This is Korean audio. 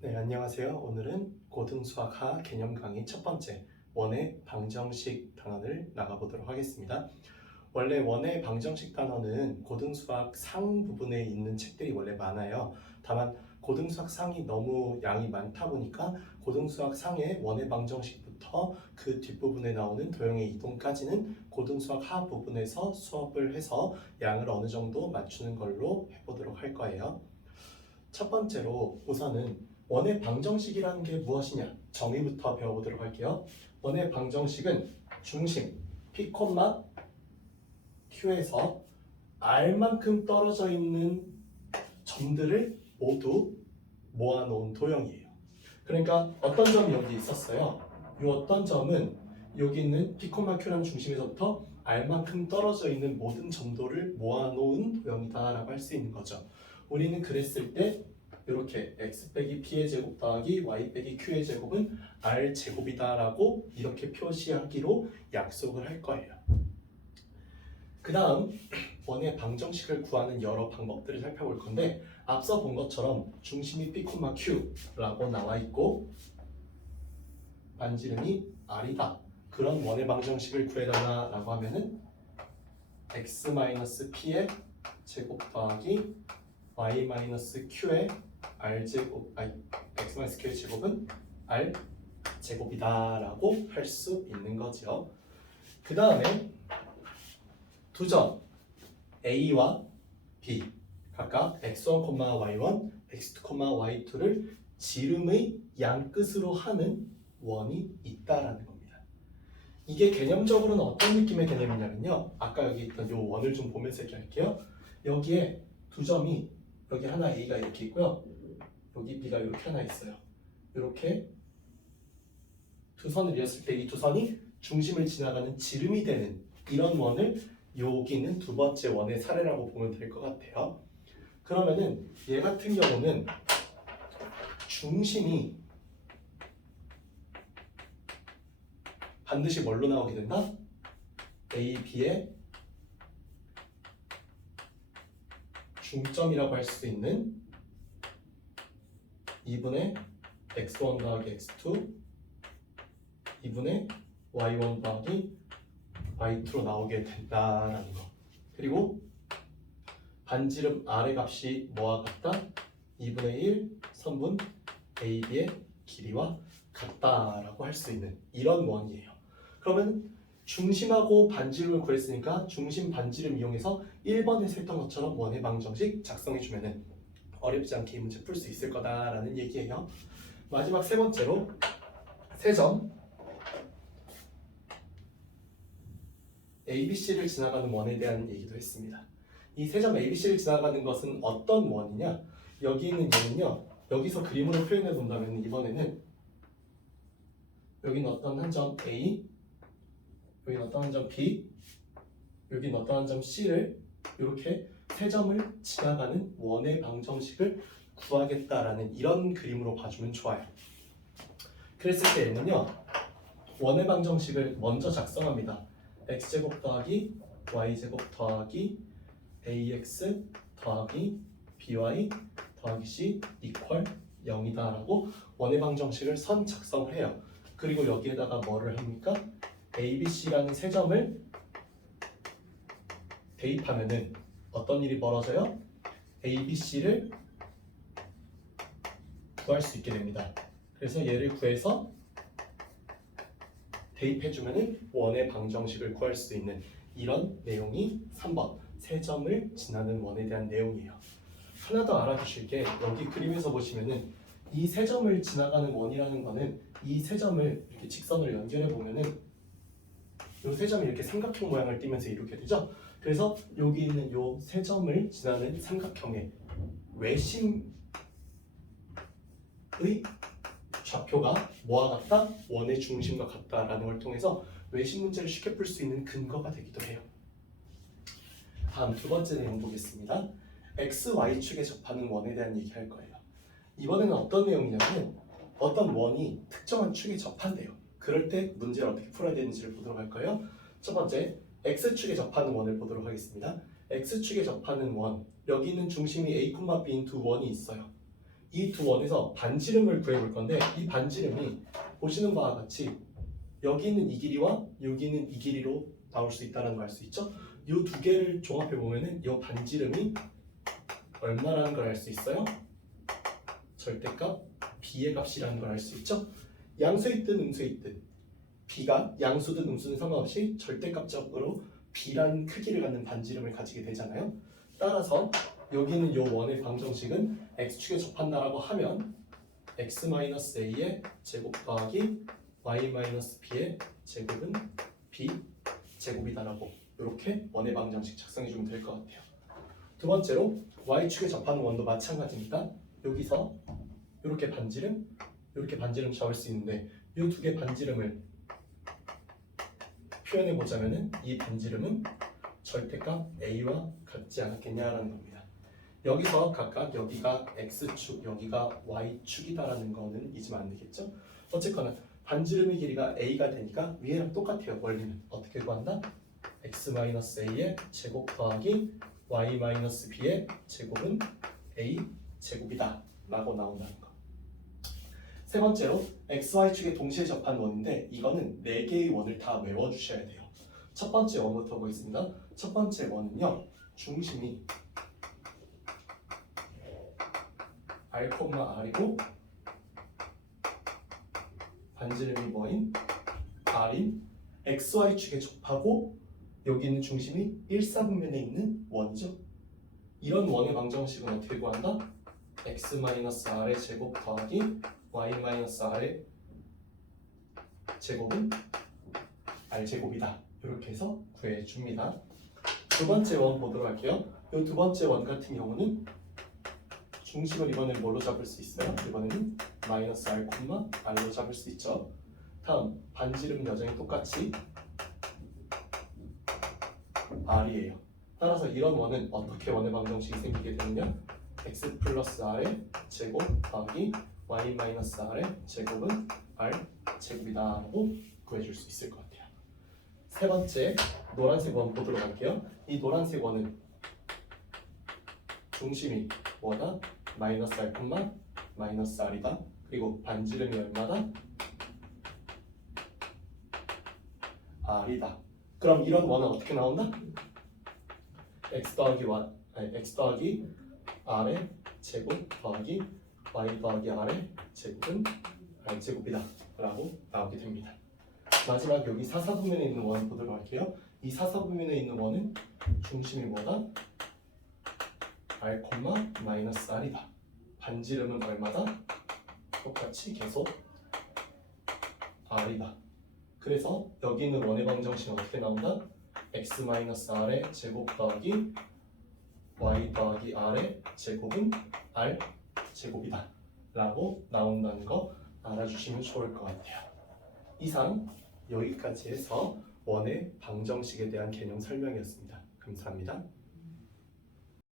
네, 안녕하세요. 오늘은 고등수학하 개념 강의 첫 번째 원의 방정식 단원을 나가보도록 하겠습니다. 원래 원의 방정식 단원은 고등수학 상 부분에 있는 책들이 원래 많아요. 다만 고등수학 상이 너무 양이 많다 보니까 고등수학 상의 원의 방정식부터 그 뒷부분에 나오는 도형의 이동까지는 고등수학 하 부분에서 수업을 해서 양을 어느 정도 맞추는 걸로 해보도록 할 거예요. 첫 번째로 우선은 원의 방정식이라는 게 무엇이냐 정의부터 배워보도록 할게요. 원의 방정식은 중심 P, Q에서 R만큼 떨어져 있는 점들을 모두 모아놓은 도형이에요. 그러니까 어떤 점이 여기 있었어요. 이 어떤 점은 여기 있는 P, Q라는 중심에서부터 R만큼 떨어져 있는 모든 점도를 모아놓은 도형이다라고 할 수 있는 거죠. 우리는 그랬을 때 이렇게 x 빼기 p의 제곱 더하기 y 빼기 q의 제곱은 r 제곱이다라고 이렇게 표시하기로 약속을 할 거예요. 그 다음 원의 방정식을 구하는 여러 방법들을 살펴볼 건데 앞서 본 것처럼 중심이 p, q라고 나와 있고 반지름이 r이다. 그런 원의 방정식을 구해달라고 하면은 x-p의 제곱 더하기 y-q의 r제곱, x-q의 제곱은 r 제곱이다라고 할 수 있는 거죠. 그 다음에 두 점 a와 b 각각 x1, y1, x2, y2를 지름의 양끝으로 하는 원이 있다라는 겁니다. 이게 개념적으로는 어떤 느낌의 개념이냐면요. 아까 여기 있던 이 원을 좀 보면서 얘기할게요. 여기에 두 점이 여기 하나 A가 이렇게 있고요. 여기 B가 이렇게 하나 있어요. 이렇게 두 선을 이었을 때 이 두 선이 중심을 지나가는 지름이 되는 이런 원을 여기는 두 번째 원의 사례라고 보면 될 것 같아요. 그러면은 얘 같은 경우는 중심이 반드시 뭘로 나오게 된다? A, B의 중점이라고 할 수 있는 2분의 x1 더하기 x2 2분의 y1 더하기 y2로 나오게 된다라는 거. 그리고 반지름 r의 값이 뭐와 같다? 2분의 1 선분 AB의 길이와 같다라고 할 수 있는 이런 원이에요. 그러면 중심하고 반지름을 구했으니까 중심 반지름 이용해서 1번에서 했던 것처럼 원의 방정식 작성해주면은 어렵지 않게 이 문제 풀 수 있을 거다라는 얘기예요. 마지막 세 번째로 세점 ABC를 지나가는 원에 대한 얘기도 했습니다. 이 세점 ABC를 지나가는 것은 어떤 원이냐? 여기 있는 얘는요. 여기서 그림으로 표현해 본다면 이번에는 여기는 어떤 한 점 A, 여기는 어떤 한 점 B, 여기는 어떤 한 점 C를 이렇게 세 점을 지나가는 원의 방정식을 구하겠다라는 이런 그림으로 봐주면 좋아요. 그랬을 때에는요. 원의 방정식을 먼저 작성합니다. x제곱 더하기 y제곱 더하기 ax 더하기 by 더하기 c 이퀄 0이다 라고 원의 방정식을 선 작성을 해요. 그리고 여기에다가 뭐를 합니까? abc라는 세 점을 대입하면은 어떤 일이 벌어져요? abc를 구할 수 있게 됩니다. 그래서 얘를 구해서 대입해주면은 원의 방정식을 구할 수 있는 이런 내용이 3번 세 점을 지나는 원에 대한 내용이에요. 하나 더 알아두실 게 여기 그림에서 보시면은 이 세 점을 지나가는 원이라는 거는 이 세 점을 이렇게 직선으로 연결해 보면은 이 세 점이 이렇게 삼각형 모양을 띠면서 이렇게 되죠. 그래서 여기 있는 이 세 점을 지나는 삼각형의 외심의 좌표가 뭐와 같다? 원의 중심과 같다라는 걸 통해서 외심 문제를 쉽게 풀 수 있는 근거가 되기도 해요. 다음 두 번째 내용 보겠습니다. x, y축에 접하는 원에 대한 얘기할 거예요. 이번에는 어떤 내용이냐면 어떤 원이 특정한 축에 접한대요. 그럴 때 문제를 어떻게 풀어야 되는지를 보도록 할 거예요. 첫 번째, x축에 접하는 원을 보도록 하겠습니다. x축에 접하는 원, 여기 있는 중심이 a, b인 두 원이 있어요. 이 두 원에서 반지름을 구해볼 건데 이 반지름이 보시는 바와 같이 여기 있는 이 길이와 여기 있는 이 길이로 나올 수 있다는 걸 알 수 있죠? 이 두 개를 종합해 보면은 이 반지름이 얼마라는 걸 알 수 있어요? 절대값 b의 값이라는 걸 알 수 있죠? 양수있든 음수있든 b가 양수든 음수든 상관없이 절대값적으로 b라는 크기를 갖는 반지름을 가지게 되잖아요. 따라서 여기 있는 이 원의 방정식은 x축에 접한다라고 하면 x-a의 제곱 더하기 y-b의 제곱은 b 제곱이다라고 이렇게 원의 방정식 작성해주면 될 것 같아요. 두 번째로 y축에 접하는 원도 마찬가지니까 여기서 이렇게 반지름 잡을 수 있는데 이 두 개 반지름을 표현해 보자면은 이 반지름은 절대값 a와 같지 않았겠냐라는 겁니다. 여기서 각각 여기가 x축, 여기가 y축이다라는 거는 잊으면 안 되겠죠? 어쨌거나 반지름의 길이가 a가 되니까 위에랑 똑같아요. 원리는 어떻게 구한다? x-a의 제곱 더하기 y-b의 제곱은 a 제곱이다 라고 나온다는 거. 세 번째로 xy축에 동시에 접한 원인데 이거는 4개의 원을 다 외워주셔야 돼요. 첫 번째 원부터 보겠습니다. 첫 번째 원은요, 중심이 r, r이고 반지름이 뭐인? r인 xy축에 접하고 여기 있는 중심이 1사분면에 있는 원이죠. 이런 원의 방정식은 어떻게 구한다? x-r의 제곱 더하기 y-r의 제곱은 r제곱이다. 이렇게 해서 구해줍니다. 두 번째 원 보도록 할게요. 이 두 번째 원 같은 경우는 중심을 이번에는 뭘로 잡을 수 있어요? 이번에는 마이너스 r, r로 잡을 수 있죠. 다음 반지름 여전히 똑같이 r이에요. 따라서 이런 원은 어떻게 원의 방정식이 생기게 되느냐? x 플러스 r의 제곱 더하기 y 마이너스 r의 제곱은 r 제곱이다 라고 구해줄 수 있을 것 같아요. 세 번째 노란색 원 보도록 할게요. 이 노란색 원은 중심이 뭐다? 마이너스 r, 마이너스 r이다. 그리고 반지름이 얼마다? r이다. 그럼 이런 원은 어떻게 나온다? x 더하기 r의 제곱 더하기 y 더하기 r의 제곱은 r제곱이다 라고 나오게 됩니다. 마지막 여기 사사분면에 있는 원 보도록 할게요. 이 사사분면에 있는 원은 중심이 뭐다? r, 마이너스 r이다. 반지름은 얼마다? 똑같이 계속 r이다. 그래서 여기 있는 원의 방정식은 어떻게 나온다? x-r의 제곱 더하기 y 더하기 r의 제곱은 r 제곱이다 라고 나온다는 거 알아주시면 좋을 것 같아요. 이상 여기까지 해서 원의 방정식에 대한 개념 설명이었습니다. 감사합니다.